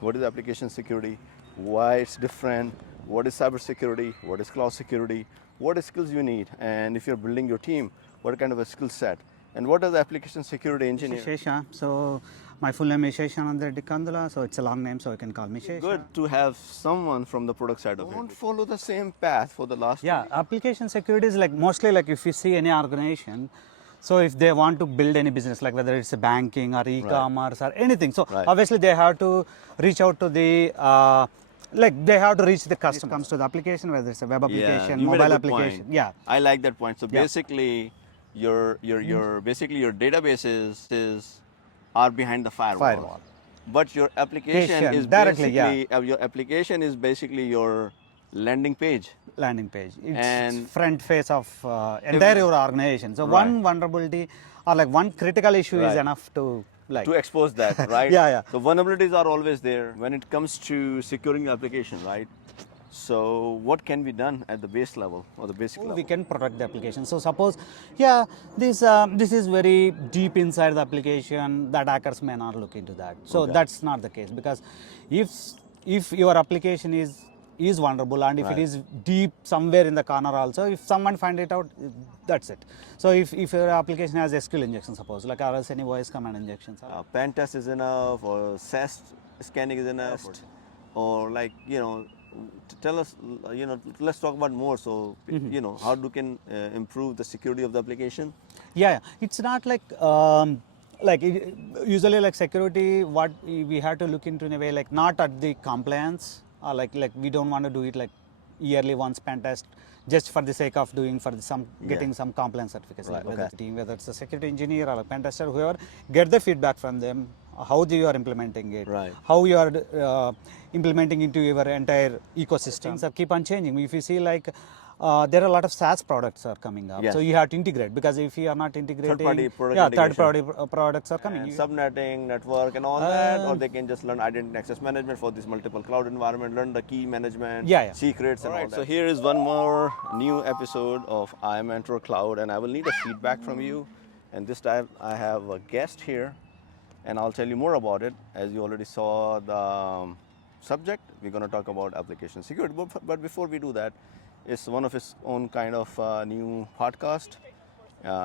what is application security, why it's different, what is cybersecurity, what is cloud security, what skills you need, and if you're building your team, what kind of a skill set, and what does the application security engineer? Shesha. So my full name is Sheshanand Dikandula, so it's a long name, so you can call me Shesha. Good to have someone from the product side of it. Don't follow the same path for the last. Yeah, application security is like mostly like if you see any organization, so if they want to build any business, like whether it's a banking or e-commerce or anything, so obviously they have to reach out to the like they have to reach the customer. It comes to the application, whether it's a web application, mobile application. Point. Yeah, I like that point. So basically, your databases are behind the firewall. But your application is directly, basically your application is basically your landing page. It's front face of entire your organization. So one vulnerability or like one critical issue is enough to to expose that, right? Yeah. So vulnerabilities are always there when it comes to securing the application, right? So what can be done at the base level or the basic level? We can protect the application. So suppose, this is very deep inside the application that hackers may not look into that. So that's not the case, because if your application is vulnerable and if it is deep somewhere in the corner also, if someone find it out, that's it. So if your application has SQL injection, suppose, like or else any voice command injections. Pen test is enough, or SAST scanning is enough, or like, tell us, let's talk about more. So, how do can improve the security of the application? Yeah, it's not like, usually like security, what we have to look into in a way, like not at the compliance, like we don't want to do it like yearly once pen test just for the sake of doing getting some compliance certificates. Whether it's a security engineer or a pen tester, whoever, get the feedback from them, how you are implementing it, how you are implementing into your entire ecosystem. Things are keep on changing. If you see like there are a lot of SaaS products are coming up, so you have to integrate, because if you are not integrating, third-party products are coming. And subnetting, network, and all that, or they can just learn identity and access management for this multiple cloud environment, learn the key management, secrets, and all that. So here is one more new episode of I Mentor Cloud, and I will need a feedback from you. And this time I have a guest here, and I'll tell you more about it. As you already saw the subject, we're going to talk about application security. But before we do that, it's one of his own kind of new podcast,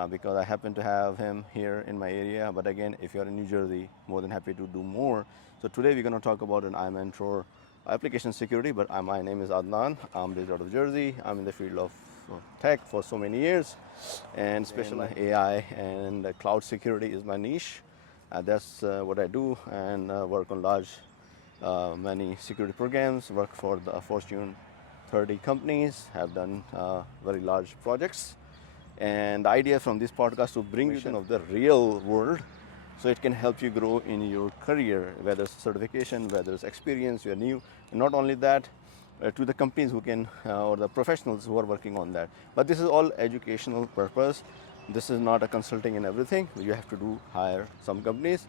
because I happen to have him here in my area. But again, if you're in New Jersey, more than happy to do more. So today we're going to talk about an iMentor application security. But my name is Adnan. I'm based out of Jersey. I'm in the field of tech for so many years, and especially AI and cloud security is my niche. That's what I do, and work on many security programs, work for the Fortune 30 companies, have done very large projects. And the idea from this podcast to bring you of the real world, so it can help you grow in your career, whether it's certification, whether it's experience, you're new. And not only that, to the companies who can, or the professionals who are working on that. But this is all educational purpose. This is not a consulting and everything. You have to hire some companies.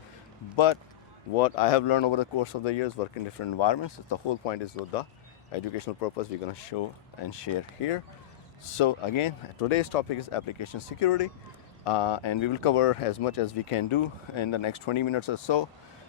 But what I have learned over the course of the years, work in different environments, the whole point is the educational purpose we're going to show and share here. So again, today's topic is application security, and we will cover as much as we can do in the next 20 minutes or so,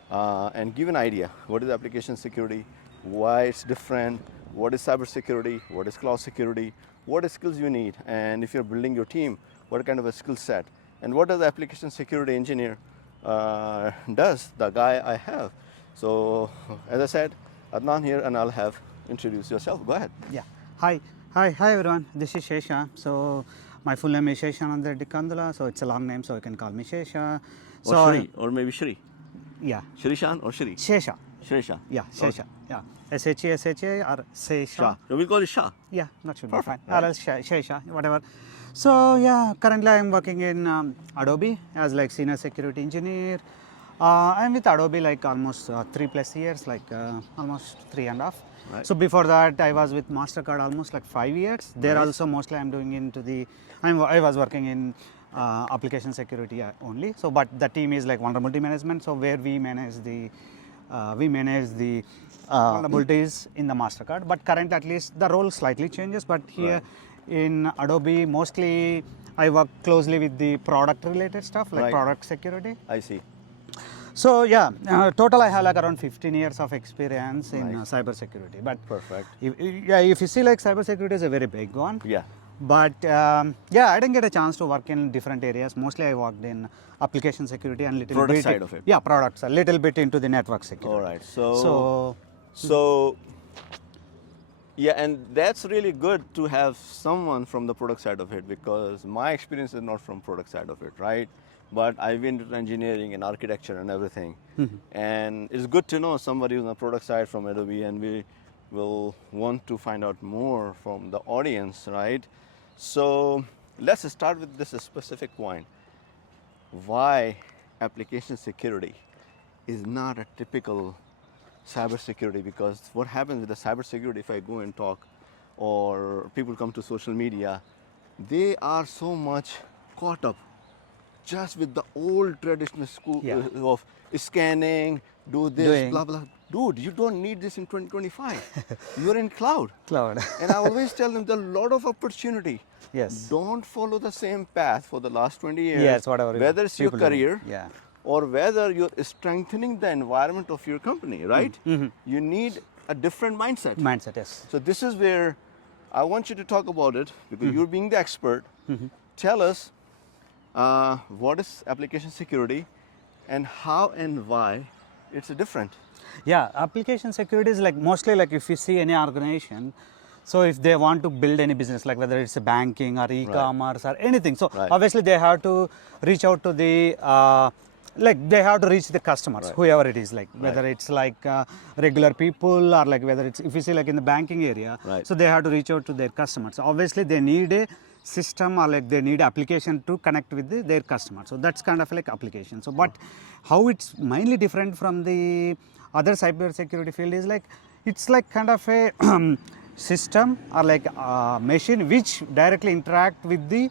and give an idea what is application security, why it's different, what is cybersecurity, what is cloud security, what skills you need, and if you're building your team, what kind of a skill set, and what does the application security engineer does, the guy I have. So as I said, Adnan here, and I'll have introduce yourself. Go ahead. Yeah. Hi everyone. This is Shesha. So my full name is Sheshanand Dikandula. So it's a long name, so you can call me Shesha. Or Shri, or maybe Shri. Yeah. Shrishan or Shri? Shesha. Shesha. Yeah, Shesha. Okay. Yeah. SHA or Shesha. So we'll call it Shah. Yeah, that should be fine. Or else Shesha, whatever. So yeah, currently I'm working in Adobe as like senior security engineer. I'm with Adobe like almost 3+ years, like almost 3.5. Right. So before that, I was with MasterCard almost like 5 years. There also mostly I'm doing I was working in application security only. So, but the team is like vulnerability management. So where we manage the vulnerabilities in the MasterCard. But currently, at least the role slightly changes. But here in Adobe, mostly I work closely with the product related stuff, like product security. I see. So yeah, total I have like around 15 years of experience in cybersecurity. But perfect. If you see like cybersecurity is a very big one. Yeah. But yeah, I didn't get a chance to work in different areas. Mostly I worked in application security and little product bit side of it. Yeah, products, a little bit into the network security. All right. So yeah, and that's really good to have someone from the product side of it, because my experience is not from product side of it, right? But I've been into engineering and architecture and everything. And it's good to know somebody who's on the product side from Adobe, and we will want to find out more from the audience, right? So let's start with this specific point. Why application security is not a typical cybersecurity? Because what happens with the cybersecurity, if I go and talk, or people come to social media, they are so much caught up just with the old traditional school of scanning, do this, blah, blah. Dude, you don't need this in 2025. You're in cloud. And I always tell them there's a lot of opportunity. Yes. Don't follow the same path for the last 20 years. Yes, whatever. Whether it's your career or whether you're strengthening the environment of your company, right? You need a different mindset. Yes. So this is where I want you to talk about it, because you're being the expert. Tell us what is application security and how and why it's different. Yeah, application security is like mostly like if you see any organization, so if they want to build any business, like whether it's a banking or e-commerce or anything, so obviously they have to reach out to the like they have to reach the customers, whoever it is, like whether it's like regular people or like whether it's, if you see like in the banking area, so they have to reach out to their customers. So obviously they need a system or like they need application to connect with their customers. So that's kind of like application. So but how it's mainly different from the other cyber security field is like, it's like kind of a system or like a machine which directly interact with the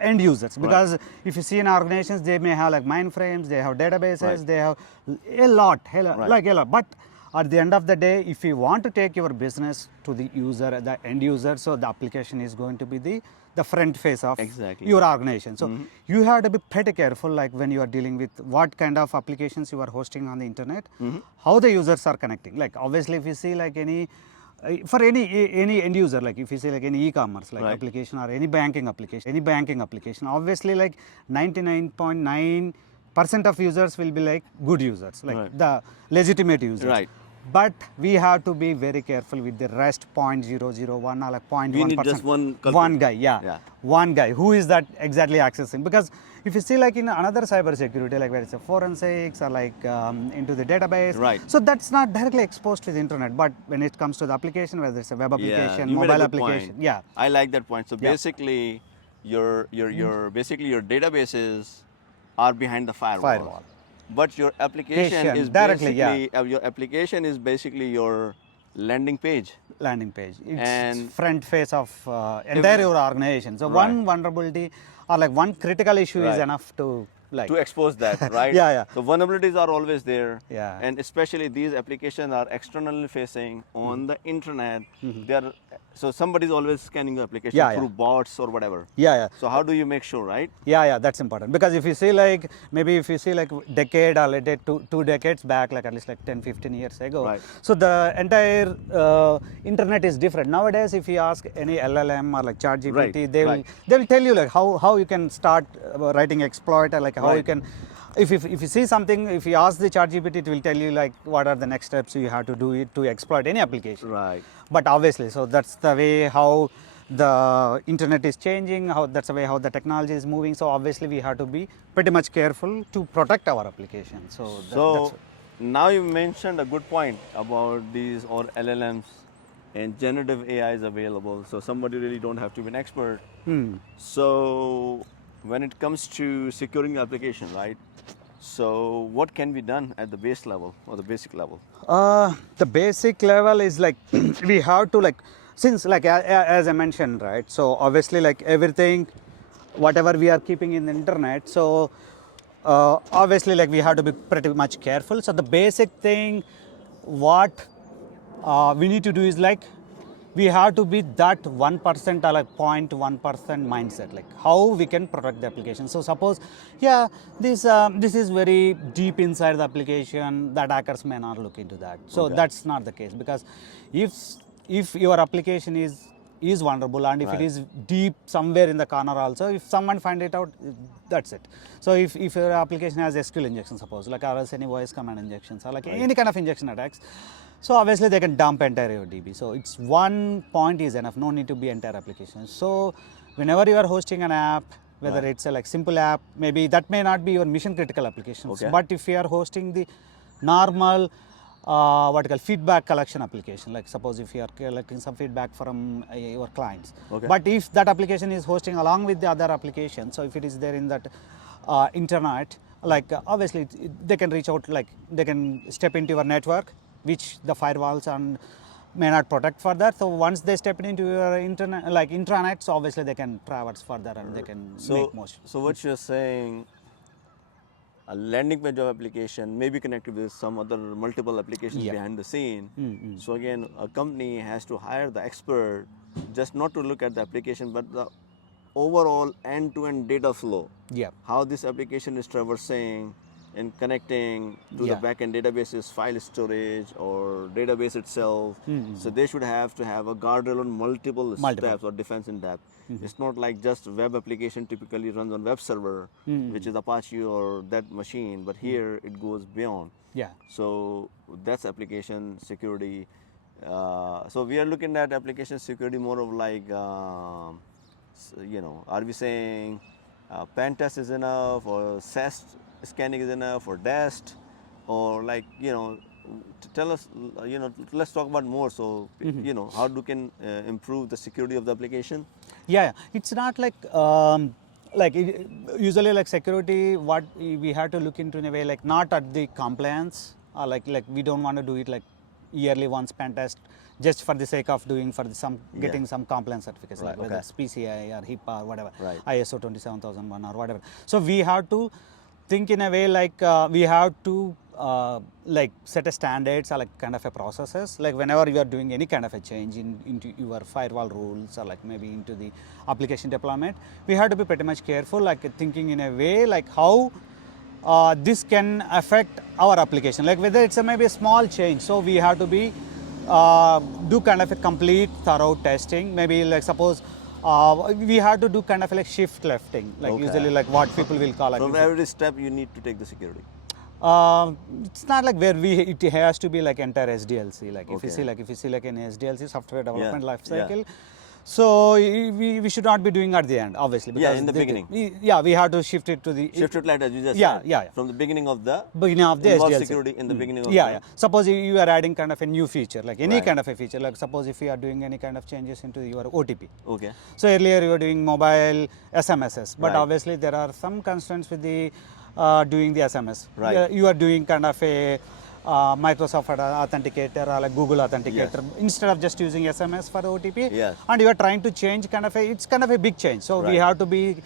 end users, because if you see in organizations, they may have like mainframes, they have databases, they have a lot, like a lot. But at the end of the day, if you want to take your business to the user, the end user, so the application is going to be the front face of your organization. So you have to be pretty careful, like when you are dealing with what kind of applications you are hosting on the internet, how the users are connecting. Like obviously, if you see like any for any end user, like if you say like any e-commerce like application or any banking application, obviously like 99.9% of users will be like good users, like the legitimate users. But we have to be very careful with the rest 0.001 or like 0.1%. We need just one guy, one guy who is that exactly accessing. Because if you see like in another cyber security, like where it's a forensics or like into the database, so that's not directly exposed to the internet. But when it comes to the application, whether it's a web application, mobile application, I like that point. So basically, your databases are behind the firewall. But your application is directly, basically your application is basically your landing page. It's front face of entire your organization. So one vulnerability or like one critical issue is enough to like to expose that, right? So vulnerabilities are always there, and especially these applications are externally facing on the internet. They are, so somebody's always scanning the application through bots or whatever. So how do you make sure, right? That's important, because if you see like maybe if you see like decade or like two decades back, like at least like 10-15 years ago, so the entire internet is different. Nowadays, if you ask any LLM or like ChatGPT, they will tell you like how you can start writing exploit, or like how you can, if you see something, if you ask the ChatGPT, it will tell you like what are the next steps you have to do it to exploit any application. But obviously, so that's the way how the internet is changing, that's the way how the technology is moving. So obviously we have to be pretty much careful to protect our application. So now you mentioned a good point about these or LLMs and generative AI is available. So somebody really don't have to be an expert. So when it comes to securing the application, right? So what can be done at the base level or the basic level? The basic level is like we have to like, since like as I mentioned, right? So obviously like everything, whatever we are keeping in the internet, so obviously like we have to be pretty much careful. So the basic thing what we need to do is like we have to be that 1% or like 0.1% mindset, like how we can protect the application. So suppose, yeah, this is very deep inside the application, that hackers may not look into that. So that's not the case, because if your application is vulnerable, and if it is deep somewhere in the corner also, if someone find it out, that's it. So if your application has SQL injection, suppose, like, or else any voice command injections, or like any kind of injection attacks, so obviously they can dump entire your DB. So it's one point is enough, no need to be entire application. So whenever you are hosting an app, whether it's a like simple app, maybe that may not be your mission critical applications, but if you are hosting the normal what you call feedback collection application, like suppose if you are collecting some feedback from your clients, but if that application is hosting along with the other application, so if it is there in that internet, like obviously they can reach out, like they can step into your network, which the firewalls and may not protect for that. So once they step into your internet, like intranet, so obviously they can traverse further and they can make motion. So what you're saying, a landing page of application may be connected with some other multiple applications behind the scene. So again, a company has to hire the expert just not to look at the application, but the overall end-to-end data flow. How this application is traversing and connecting to the backend databases, file storage, or database itself. So they should have to have a guardrail on multiple steps or defense in depth. It's not like just web application typically runs on web server, which is Apache or that machine, but here it goes beyond. So that's application security. So we are looking at application security more of like, you know, are we saying pen test is enough, or SEST scanning is enough, or DEST, or like, you know, tell us, you know, let's talk about more. So, you know, how you can improve the security of the application? It's not like usually like security, what we have to look into in a way, like not at the compliance, or like we don't want to do it like yearly once pen test just for the sake of doing for some getting some compliance certificates, like whether it's PCI or HIPAA or whatever, ISO 27001 or whatever. So we have to think in a way like we have to like set a standards or like kind of a processes, like whenever you are doing any kind of a change into your firewall rules, or like maybe into the application deployment, we have to be pretty much careful, like thinking in a way like how this can affect our application, like whether it's maybe a small change. So we have to be do kind of a complete thorough testing, maybe like suppose we have to do kind of like shift lefting, like usually like what people will call like from every step you need to take the security. It's not like where it has to be like entire SDLC, like if you see like an SDLC, software development life cycle, so we should not be doing at the end, obviously, because in the beginning. We have to shift it to the like that, you just said. From the beginning of the SDLC. security in the beginning of Suppose you are adding kind of a new feature, like any kind of a feature, like suppose if you are doing any kind of changes into your OTP. So earlier you were doing mobile SMSs, but obviously there are some constraints with the doing the SMS. You are doing kind of a Microsoft Authenticator or like Google Authenticator instead of just using SMS for OTP, and you are trying to change kind of it's kind of a big change. So we have to be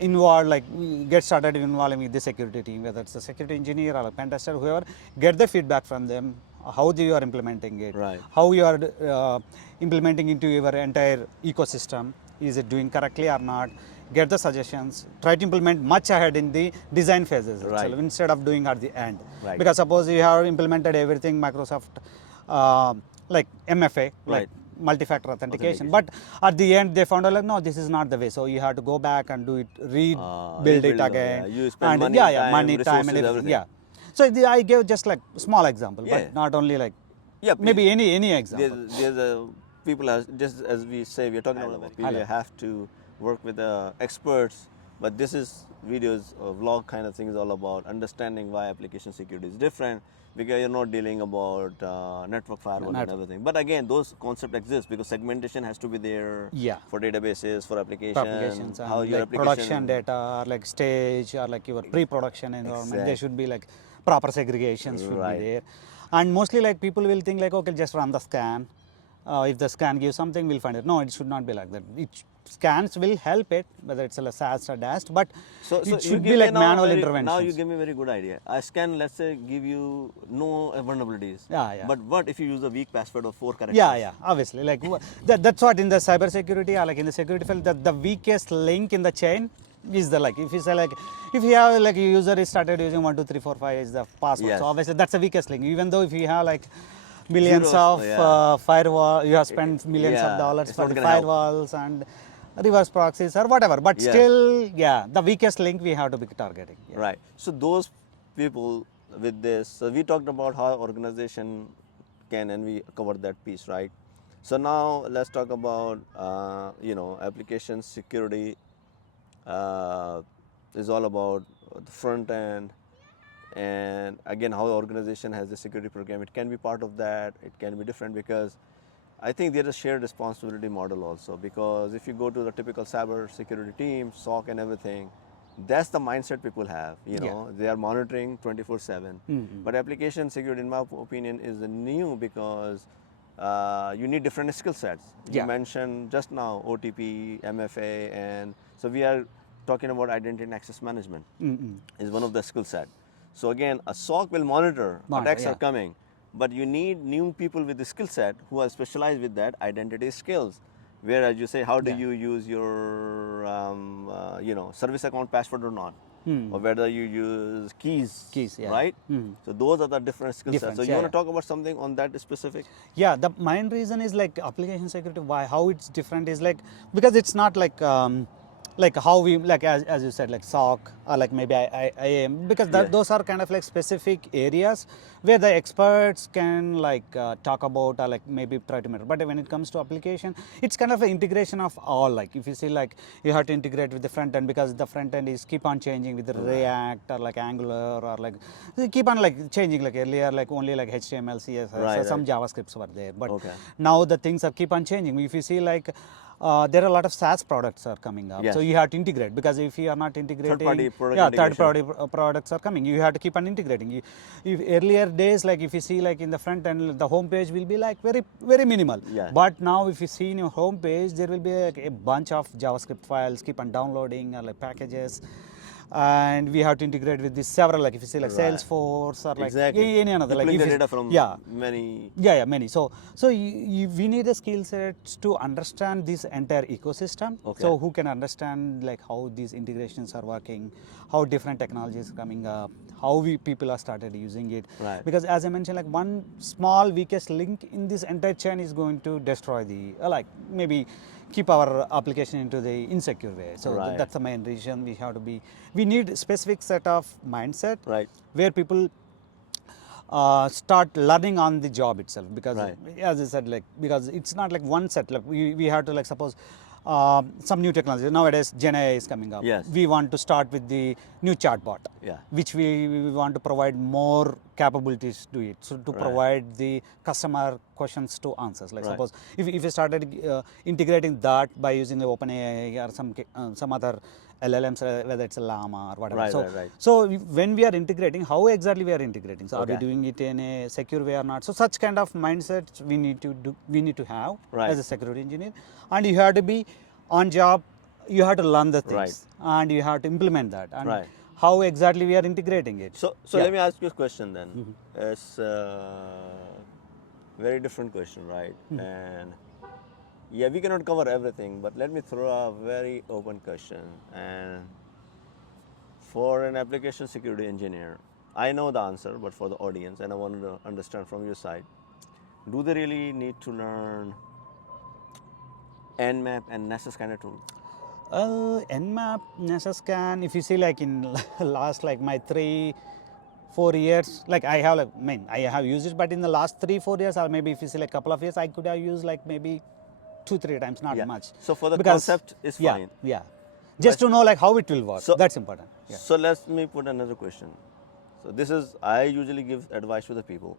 involved, like get started involving with the security team, whether it's a security engineer or a pen tester, whoever, get the feedback from them, how you are implementing it, how you are implementing into your entire ecosystem, is it doing correctly or not, get the suggestions, try to implement much ahead in the design phases itself, instead of doing at the end. Because suppose you have implemented everything Microsoft like MFA, like multi-factor authentication, but at the end they found out like, no, this is not the way, so you have to go back and do it, rebuild it again, you spend and money, time and everything. So I gave just like small example, but not only like maybe any example. There's people are, just as we say, we're talking about people have to work with experts, but this is videos or vlog kind of thing is all about understanding why application security is different, because you're not dealing about network firewall and everything. But again, those concepts exist because segmentation has to be there for databases, for applications, how your like production data, or like stage, or like your pre-production environment, there should be like proper segregations should be there. And mostly like people will think like, okay, just run the scan, if the scan gives something, we'll find it. No, it should not be like that. Scans will help it, whether it's a SaaS or DAST, but it should be like manual interventions. Now you give me a very good idea. A scan, let's say, give you no vulnerabilities. Yeah. But what if you use a weak password of 4 characters? Yeah. Obviously, like that's what in the cybersecurity or like in the security field, the weakest link in the chain is the like if you say like if you have like a user is started using 1 2 3 4 5 is the password. Yes. So obviously that's the weakest link. Even though if you have like millions Zeros, of firewall, you have spent millions of dollars for the firewalls and reverse proxies or whatever, but still, the weakest link we have to be targeting. Right. So those people with this, so we talked about how organization can, and we covered that piece, right? So now let's talk about application security is all about the front end, and again how the organization has the security program. It can be part of that. It can be different because I think there's a shared responsibility model also, because if you go to the typical cyber security team, SOC and everything, that's the mindset people have. They are monitoring 24/7. But application security, in my opinion, is new because you need different skill sets. You mentioned just now OTP, MFA, and so we are talking about identity and access management is one of the skill set. So again, a SOC will monitor attacks are coming. But you need new people with the skill set who are specialized with that identity skills. Whereas you say, how do you use your, service account password or not, or whether you use keys, right? So those are the different skill sets. So you want to talk about something on that specific? Yeah, the main reason is like application security. How it's different is like because it's not like. Like how we like as you said like SOC or like maybe IAM because those are kind of like specific areas where the experts can like talk about or like maybe try to measure. But when it comes to application, it's kind of an integration of all. Like if you see like you have to integrate with the front end because the front end is keep on changing with the React or like Angular or like they keep on like changing. Like earlier like only like HTML, CSS, some JavaScripts were there. But now the things are keep on changing. If you see like there are a lot of SaaS products are coming up, so you have to integrate because if you are not integrating, third-party products are coming. You have to keep on integrating. If earlier days, like if you see like in the front end, the home page will be like very minimal. But now if you see in your home page, there will be like a bunch of JavaScript files keep on downloading or like packages. And we have to integrate with these several, like if you say like Salesforce or like any another, like pulling the data from many. Many. So we need the skill sets to understand this entire ecosystem. So who can understand like how these integrations are working, how different technologies are coming up, how people are started using it. Because as I mentioned, like one small weakest link in this entire chain is going to destroy the like maybe keep our application into the insecure way. So that's the main reason we need specific set of mindset where people start learning on the job itself because as I said, like because it's not like one set, like we have to like suppose some new technology. Nowadays Gen AI is coming up. We want to start with the new chatbot, which we want to provide more capabilities to it. So to provide the customer questions to answers. Like suppose if you started integrating that by using the OpenAI or some other LLMs, whether it's a Llama or whatever. So when we are integrating, how exactly we are integrating? So are we doing it in a secure way or not? So such kind of mindsets we need to have as a security engineer, and you have to be on job. You have to learn the things and you have to implement that. And how exactly we are integrating it? So let me ask you a question then. It's very different question, right? And we cannot cover everything, but let me throw a very open question. And for an application security engineer, I know the answer, but for the audience, and I want to understand from your side, do they really need to learn Nmap and Nessus kind of tool? Nmap, Nessus scan, if you see like in last like my 3-4 years, like I have used it, but in the last 3-4 years, or maybe if you see like a couple of years, I could have used like maybe 2-3 times, not much. So for the concept is fine. Just to know like how it will work. So that's important. So let me put another question. So this is, I usually give advice to the people.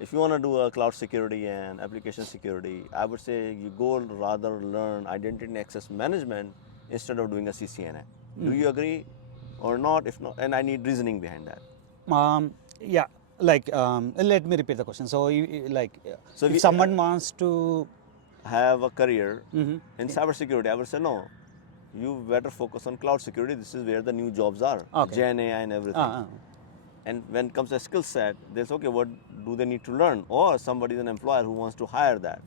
If you want to do a cloud security and application security, I would say you go rather learn identity and access management instead of doing a CCNA. Do you agree or not? If not, and I need reasoning behind that. Let me repeat the question. So, if someone wants to have a career in cybersecurity, I would say no. You better focus on cloud security. This is where the new jobs are, Gen AI and everything. And when it comes to a skill set, there's okay, what do they need to learn? Or somebody is an employer who wants to hire that.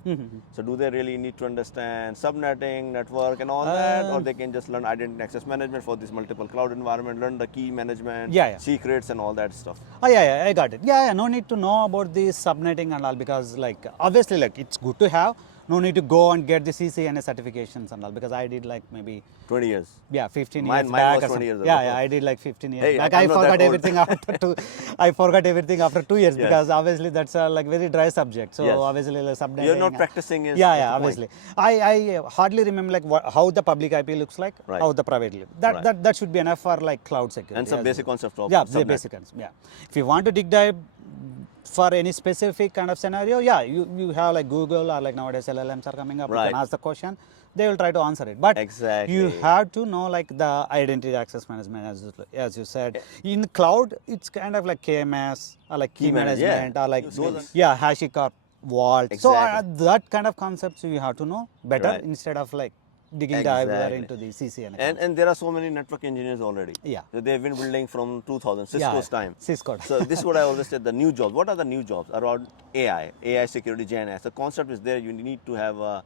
So do they really need to understand subnetting, network and all that? Or they can just learn identity and access management for this multiple cloud environment, learn the key management, secrets and all that stuff. I got it. No need to know about the subnetting and all, because obviously it's good to have. No need to go and get the CCNA certifications and all, because I did maybe 20 years. 15 years back. Mine was 20 years ago. I did 15 years back. I forgot everything after I forgot everything after 2 years, because obviously that's a very dry subject. So obviously subnetting. You're not practicing is obviously. I hardly remember how the public IP looks like, how the private live. That should be enough for cloud security. And some basic concept of the basic concept. If you want to dig dive for any specific kind of scenario, you have Google or nowadays LLMs are coming up. You can ask the question, they will try to answer it. But you have to know the identity access management, as you said. In cloud, it's kind of like KMS or key management or HashiCorp, Vault. So that kind of concepts you have to know better instead of digging dive into the CCNA. And there are so many network engineers already. So they've been building from 2000, Cisco's time. Cisco. So this is what I always said, the new jobs. What are the new jobs around AI security, Gen AI? The concept is there. You need to have a,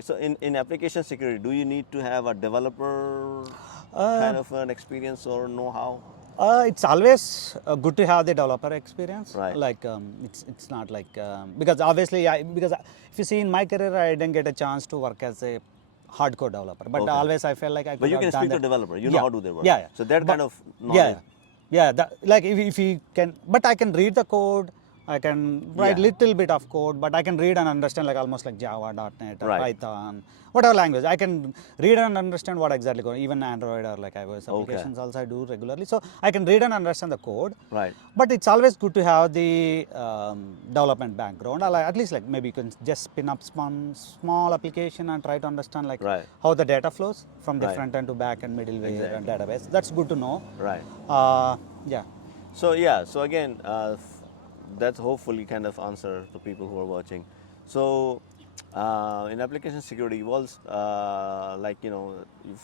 so in application security, do you need to have a developer kind of an experience or know-how? It's always good to have the developer experience. It's not because obviously because if you see in my career, I didn't get a chance to work as a hardcore developer, but always I felt like I could. But you can speak to developer. You know how do they work. So that kind of knowledge. If you can, but I can read the code. I can write little bit of code, but I can read and understand almost Java, .NET, or Python, whatever language. I can read and understand what exactly going. Even Android or iOS applications also I do regularly. So I can read and understand the code. But it's always good to have the development background. Or at least maybe you can just spin up small application and try to understand how the data flows from the front end to back end, middleware and database. That's good to know. So again. That's hopefully kind of answer to people who are watching. So in application security, walls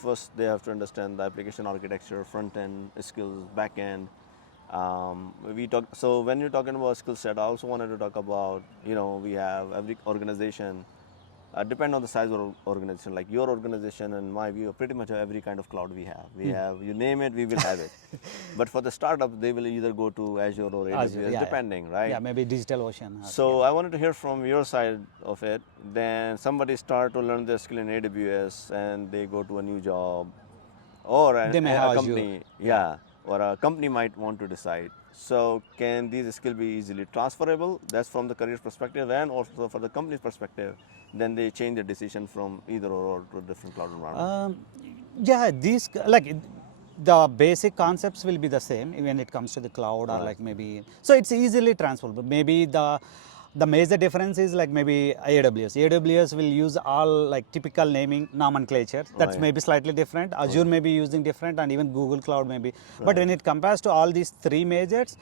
first they have to understand the application architecture, front end skills, back end. So when you're talking about skill set, I also wanted to talk about we have every organization. Depend on the size of organization. Like your organization and my view, pretty much every kind of cloud we have. We have, you name it, we will have it. But for the startup, they will either go to Azure or AWS, depending, right? Yeah, maybe DigitalOcean. So I wanted to hear from your side of it. Then somebody start to learn their skill in AWS and they go to a new job, or a company, or a company might want to decide. So can these skills be easily transferable? That's from the career perspective, and also for the company's perspective. Then they change their decision from either or to a different cloud environment. These the basic concepts will be the same when it comes to the cloud or maybe. So it's easily transferable. Maybe the major difference is maybe AWS. AWS will use all typical naming nomenclature. That's maybe slightly different. Azure may be using different, and even Google Cloud maybe. But when it compares to all these three majors,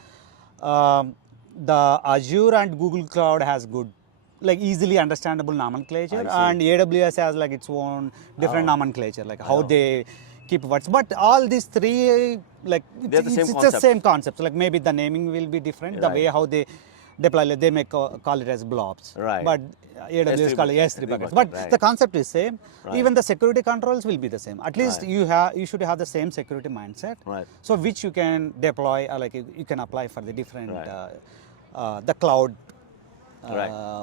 the Azure and Google Cloud has good easily understandable nomenclature, and AWS has its own different nomenclature, how they keep words. But all these three it's the same concept. Maybe the naming will be different, the way how they deploy, they may call it as blobs. But AWS call it S3 buckets. But the concept is same. Even the security controls will be the same. At least you should have the same security mindset. So which you can deploy, you can apply for the different the cloud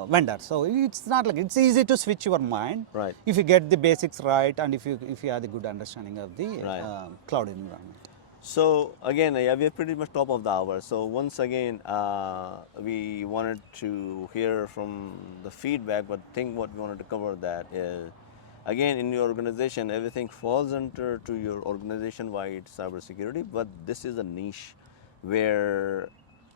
vendor. So it's not it's easy to switch your mind if you get the basics right, and if you have the good understanding of the cloud environment. So again, we are pretty much top of the hour. So once again, we wanted to hear from the feedback, but what we wanted to cover that is, again, in your organization, everything falls under to your organization-wide cybersecurity, but this is a niche where,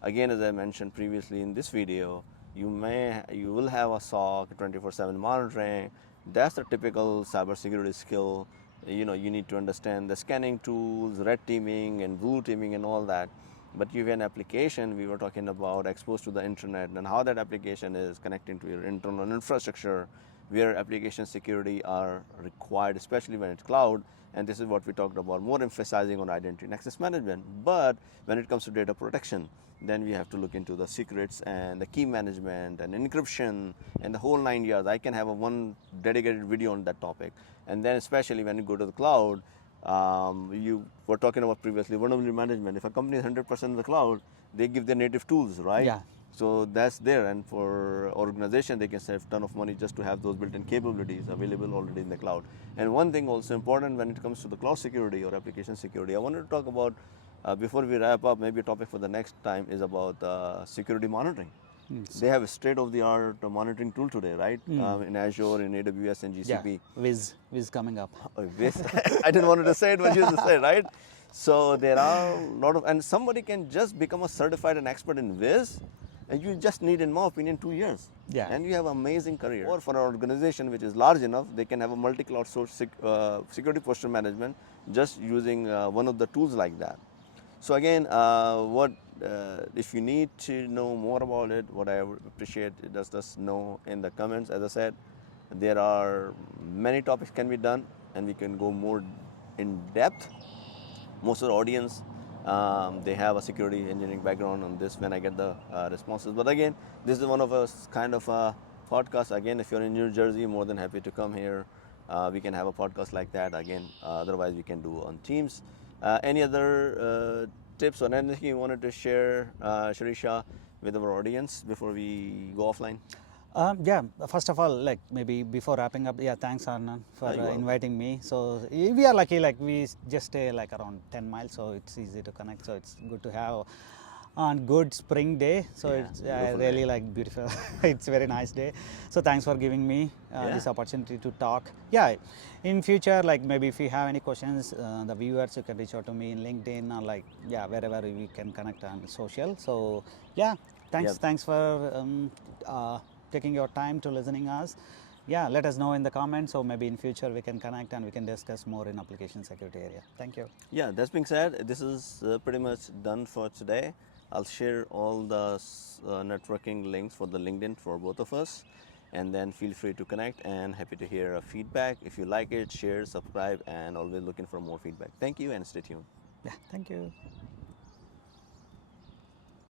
again, as I mentioned previously in this video, you will have a SOC, 24/7 monitoring. That's the typical cybersecurity skill. You need to understand the scanning tools, red teaming and blue teaming and all that. But you have an application, we were talking about exposed to the internet and how that application is connecting to your internal infrastructure, where application security are required, especially when it's cloud. And this is what we talked about, more emphasizing on identity and access management. But when it comes to data protection, then we have to look into the secrets and the key management and encryption and the whole 9 years. I can have a one dedicated video on that topic. And then especially when you go to the cloud, you were talking about previously vulnerability management. If a company is 100% in the cloud, they give their native tools, right? Yeah. So that's there, and for organization, they can save a ton of money just to have those built-in capabilities available already in the cloud. And one thing also important when it comes to the cloud security or application security, I wanted to talk about, before we wrap up, maybe a topic for the next time is about security monitoring. They have a state-of-the-art monitoring tool today, right? In Azure, in AWS, and GCP. Yeah, Wiz coming up. Wiz. I didn't want to say it, but you just said, right? So there are a lot of, and somebody can just become a certified and expert in Wiz, and you just need, in my opinion, 2 years. Yeah. And you have an amazing career. Or for an organization which is large enough, they can have a multi-cloud source security posture management just using one of the tools like that. So again, if you need to know more about it, what I would appreciate is just know in the comments. As I said, there are many topics can be done, and we can go more in depth. Most of the audience, they have a security engineering background on this when I get the responses. But again, this is one of us kind of a podcast. Again, if you're in New Jersey, more than happy to come here. We can have a podcast like that. Again, otherwise we can do on Teams. Any other tips or anything you wanted to share, Shirisha, with our audience before we go offline? Yeah, first of all, like maybe before wrapping up, yeah, thanks Arnan for inviting me. So we are lucky, like we just stay like around 10 miles, so it's easy to connect. So it's good to have on good spring day. So it's really like beautiful. It's a very nice day. So thanks for giving me this opportunity to talk. Yeah, in future, like maybe if you have any questions, the viewers, you can reach out to me in LinkedIn or like, yeah, wherever we can connect on social. So yeah, thanks for taking your time to listening us. Yeah, let us know in the comments, so maybe in future we can connect and we can discuss more in application security area. Thank you. Yeah, that's being said, this is pretty much done for today. I'll share all the networking links for the LinkedIn for both of us, and then feel free to connect, and happy to hear feedback. If you like it, share, subscribe, and always looking for more feedback. Thank you and stay tuned. Yeah, thank you.